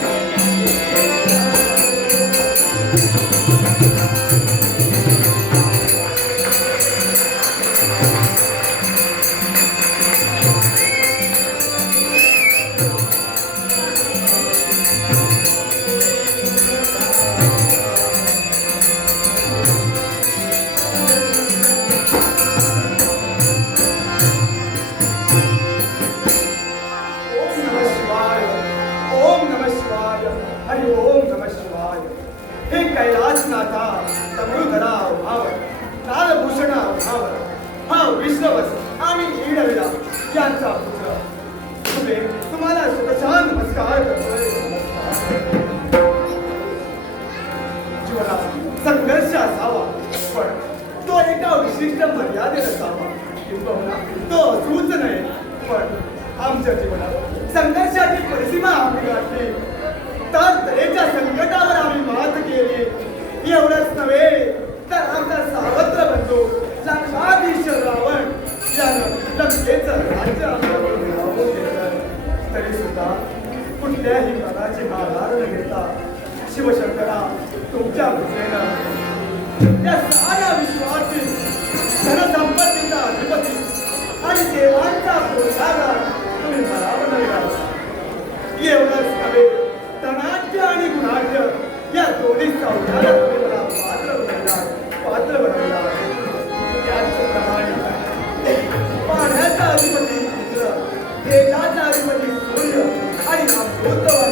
Christ. तो एका विशिष्ट मर्यादेत असावा किंबहुना तो असूच नये पण आमच्या जीवनात. संघर्षाची परिसीमा आम्ही गाठली. तर तऱ्हेच्या संकटावर आम्ही मात केली. एवढंच नव्हे तर आमचा सावत्र बंधू लंकाधीश रावण यानं लंकेचं राज्य आमच्यावर तरी सुद्धा कुठल्याही मनाची माघार न घेता शिवशंकरा तुमच्या कृपेनं या साऱ्या विश्वातील धनसंपत्तीचा अधिपती आणि देवांचा कोशागार तुम्ही मला बनवला एवढंच नव्हे धनाढ्य आणि गुणाढ्य या दोन्ही चौथ्याला तुम्ही मला पात्र बनवला पात्र बनवला त्याचप्रमाणे पाण्याचा अधिपती इंद्र तेजाचा अधिपती सूर्य आणि अमृतवर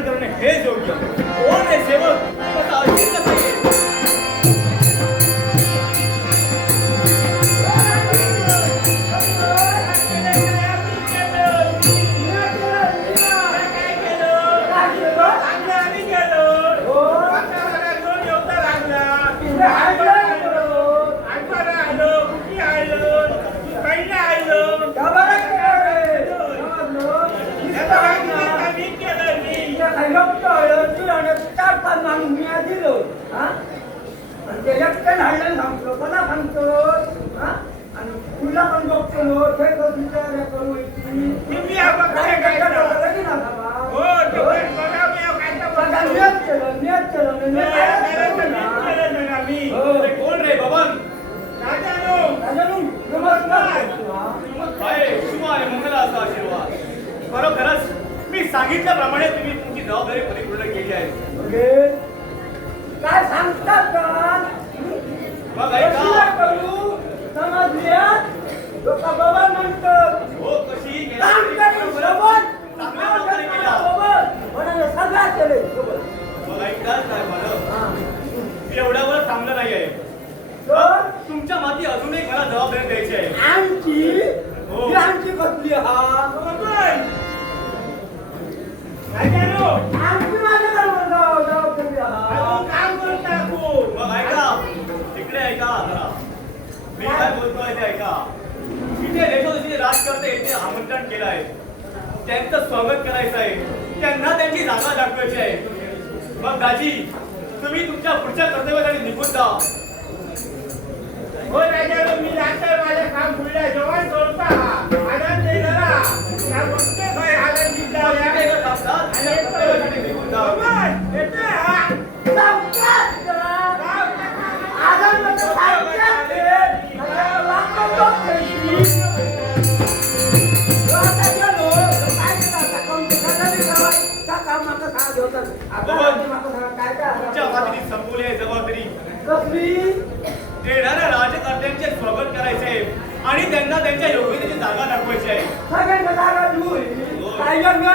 त्यांना करणे हे योग्य तुला पण बघतो ते विचार करू अरे कोण रे बबन? आहे मंगल असा आशीर्वाद. खरोखरच मी सांगितल्याप्रमाणे तुम्ही तुमची जबाबदारी अजून एक मला जबाबदारी द्यायची आहे. आमची हो. आमची कसली हा? आमची माझ्या जबाबदारी हा मग ऐका. तिकडे ऐका जरा. मी काय? बोलतोय ते ऐका. इथे देशोदेशी राजकर्ते आमंत्रण केलं आहे त्यांचं स्वागत करायचं आहे. त्यांना त्यांची जागा दाखवायची आहे. मग दाजी तुम्ही तुमच्या पुढच्या कर्तव्यासाठी निघून जा. हो राजा मी जातोय माझ्या काम पुढल्या जेवण सोडता आनंद दे जरा या बघते काय आनंद दिसला या इथे एकच असतात, आणि त्या कर्तव्यासाठी निघून जा बरोबर येतोय हा सावकाश जरा. आजाद लोकं सावकाश आहे. आता वाकून बघतोय. आता गेलो, तर काय केलं आता? कोण एखाद्याने गावात का काम मागं सांगत होतं? आता बरोबर. मागं सांगा, काय काय तुमच्या आता? मातीने संपवली आहे जबाबदारी येणाऱ्या राजकारत्यांचे स्वागत करायचे आणि त्यांना त्यांच्या योग्यतेची जागा दाखवायची आहे. सगळ्यांना जागा देऊ काय जंगा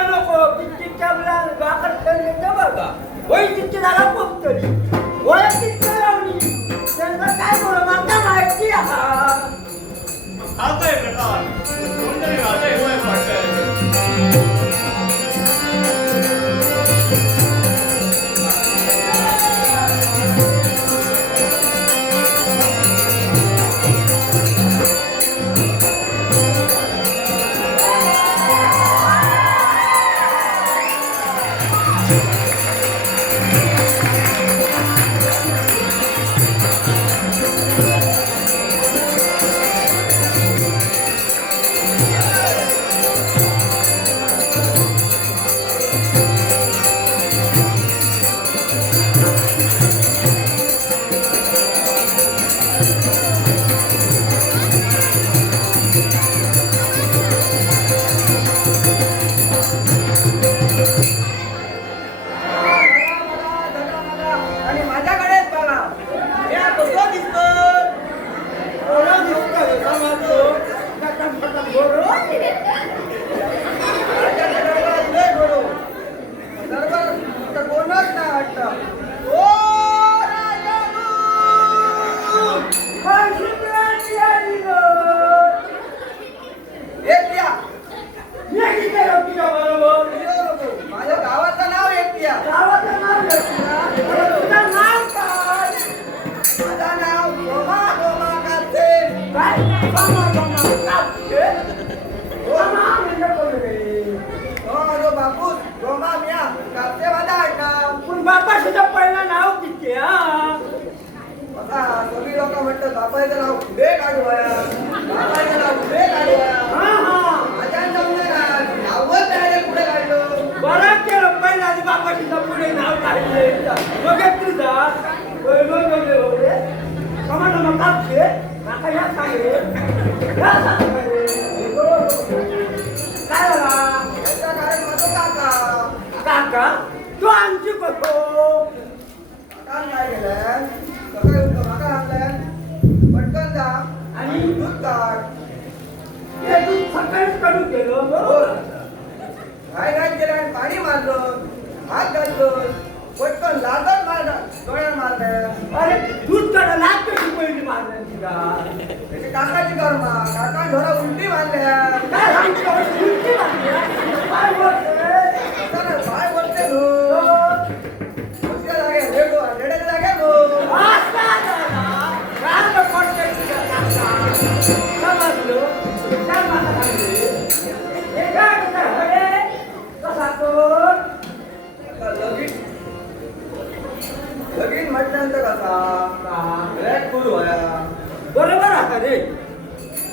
बापाचं नाव पुढे काढूया. बापाचं नाव पुढे काढूया. हा हा. माझ्या नावच नाही पुढे काढलं. बरं केलं पहिला आधी बापाची पुढे नाव काढले. मग तुझा. कमांड मग कापशे या काय काका. काका तू आमची बघो काय गेलं आणि काढ ते तू सकाळीच काढून गेलं बरोबर? काय काय केलं आणि पाणी मारलं हात घातलं पटकन लादत मारला डोळ्या मारलं अरे दूध काढा लाग कशी पहिली मारण्याची तिला त्याची काकाची कर्मा काका ढोरा उलटी मारल्या. काय सांगतो उलटी मारल्या काय बोलतो म्हटल्यानंतर कसा का? रॅक फुल व्हाया बरोबर आता रे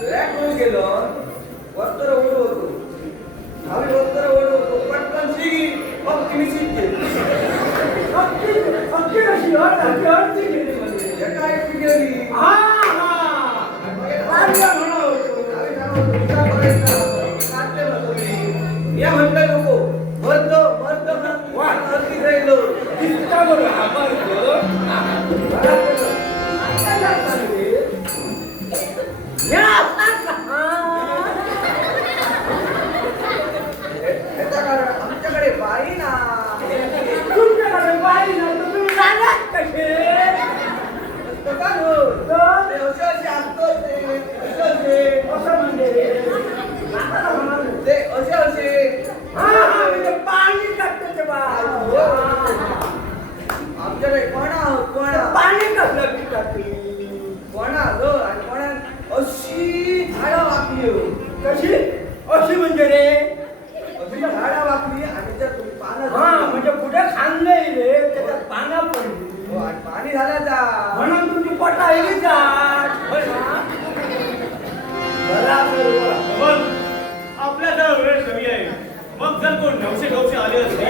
रॅक फुल गेलं वस्त्र ओढू होतो आम्ही वस्त्र ओढू होतो पटकन शिगी मग तुम्ही शिकते अगदी अगदी कशी अट अगदी अडची गेली म्हणजे एका एक गेली हा हा चांगलं म्हणा होतो. या ஒரு அம்மா இருக்கும் पुढे खाल्लंय रे त्याच्यात पानं पडली हो, पाणी झालं म्हणून पोटा होय ना? बराबर. पण वेळ कमी आहे मग जर कोण नवशे नवशे आले असतील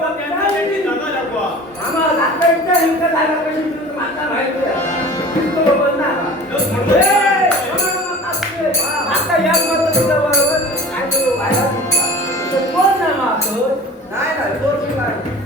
तर त्यांच्यासाठी जागा दाखवा आम्हाला आता इतका हिंसा झाला कशी तुझं माता माहिती आहे. तू तो बोलणार. लोक म्हणतात, ए, म्हणून असते. आता या मतं तुझ्या बरोबर काय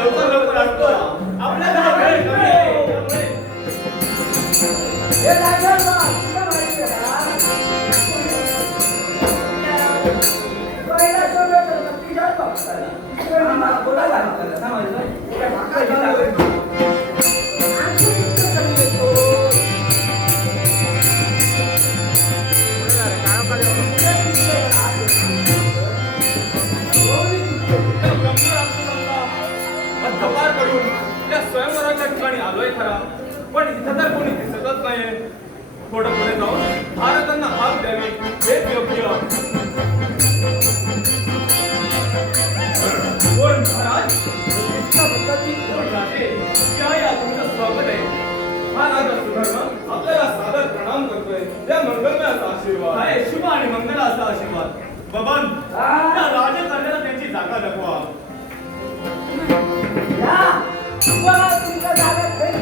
लवकर लवकर आणतो आपल्याजवळ वेळ कमी आहे हे पण इथं तर कोणी दिसतच नाहीये. थोडं पुढे जाऊन भारतांना हाक द्यावी. हेच योग्य कोण महाराज? इतका भक्ताची कोण राहते त्या या तुमचं स्वागत आहे? हा राजा सुधर्म आपल्याला सादर प्रणाम करतोय. त्या मंगलमय असा आशीर्वाद. आहे शुभ आणि मंगल असा आशीर्वाद. बबन त्या राजकारण्याला त्यांची जागा दाखवा.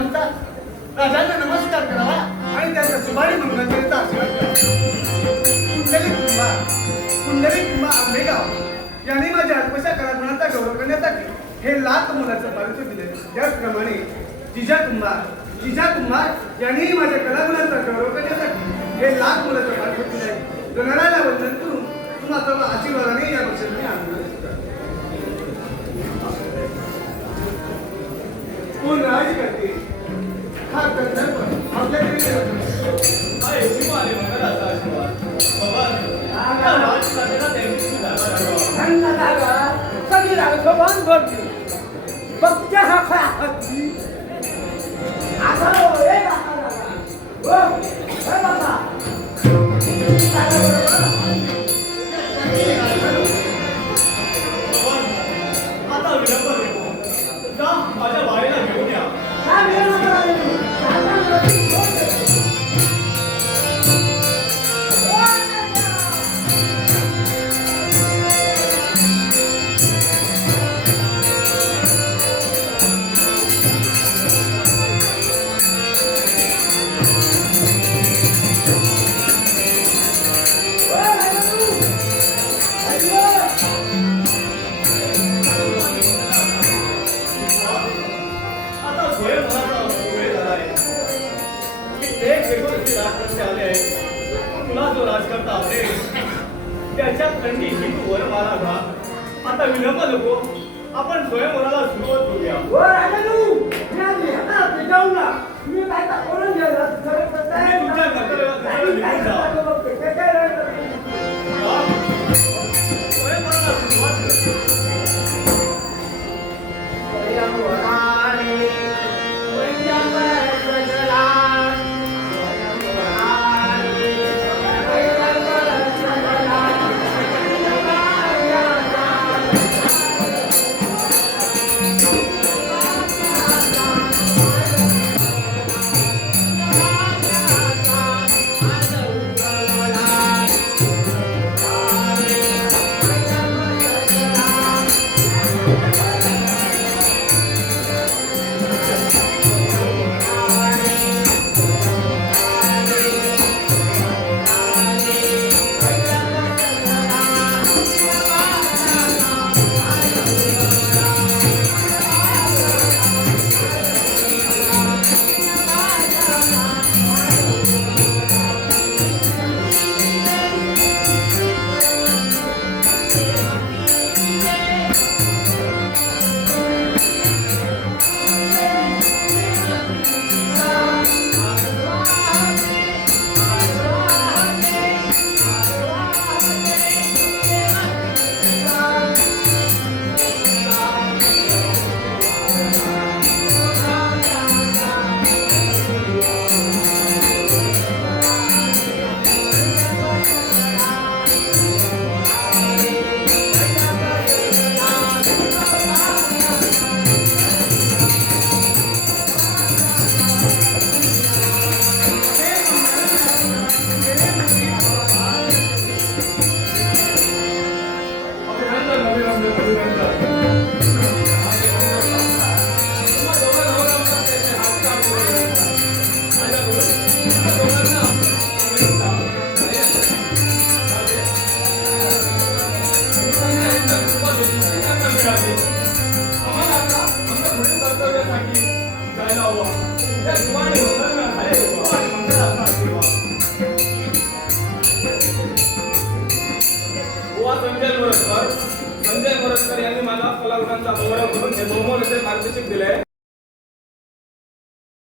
नमता राजांना नमस्कार करावा आणि त्यांच्या सुभारी मंगलकरीचा आशीर्वाद कुंडलिक कुंभा कुंडलिक कुंभा आंबेगाव यांनी माझ्या आत्मशा कलागुणाचा गौरव करण्यासाठी हे लाख मुलाचं पारितोष दिले. त्याचप्रमाणे जिजा कुंभार जिजा कुंभार यांनीही माझ्या कलागुणाचा गौरव करण्यासाठी हे लाख मुलाचं पारितोष दिले. गणराला वंदन करून तुम्हाला सर्व आशीर्वादाने या वर्षात मी राज करते? Yeah.